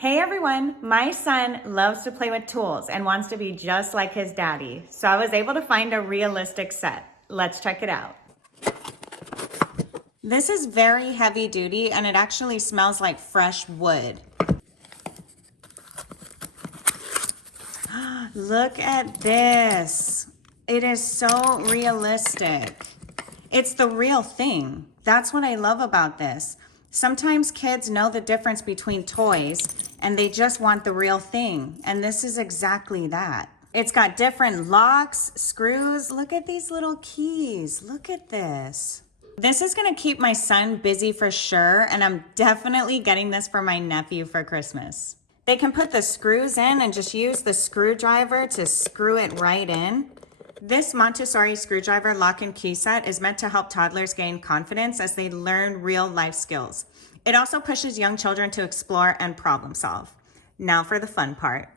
Hey everyone, my son loves to play with tools and wants to be just like his daddy. So I was able to find a realistic set. Let's check it out. This is very heavy duty and it actually smells like fresh wood. Look at this. It is so realistic. It's the real thing. That's what I love about this. Sometimes kids know the difference between toys and they just want the real thing. And this is exactly that. It's got different locks, screws. Look at these little keys. Look at this. This is gonna keep my son busy for sure, and I'm definitely getting this for my nephew for Christmas. They can put the screws in and just use the screwdriver to screw it right in. This Montessori screwdriver lock and key set is meant to help toddlers gain confidence as they learn real life skills. It also pushes young children to explore and problem solve. Now for the fun part.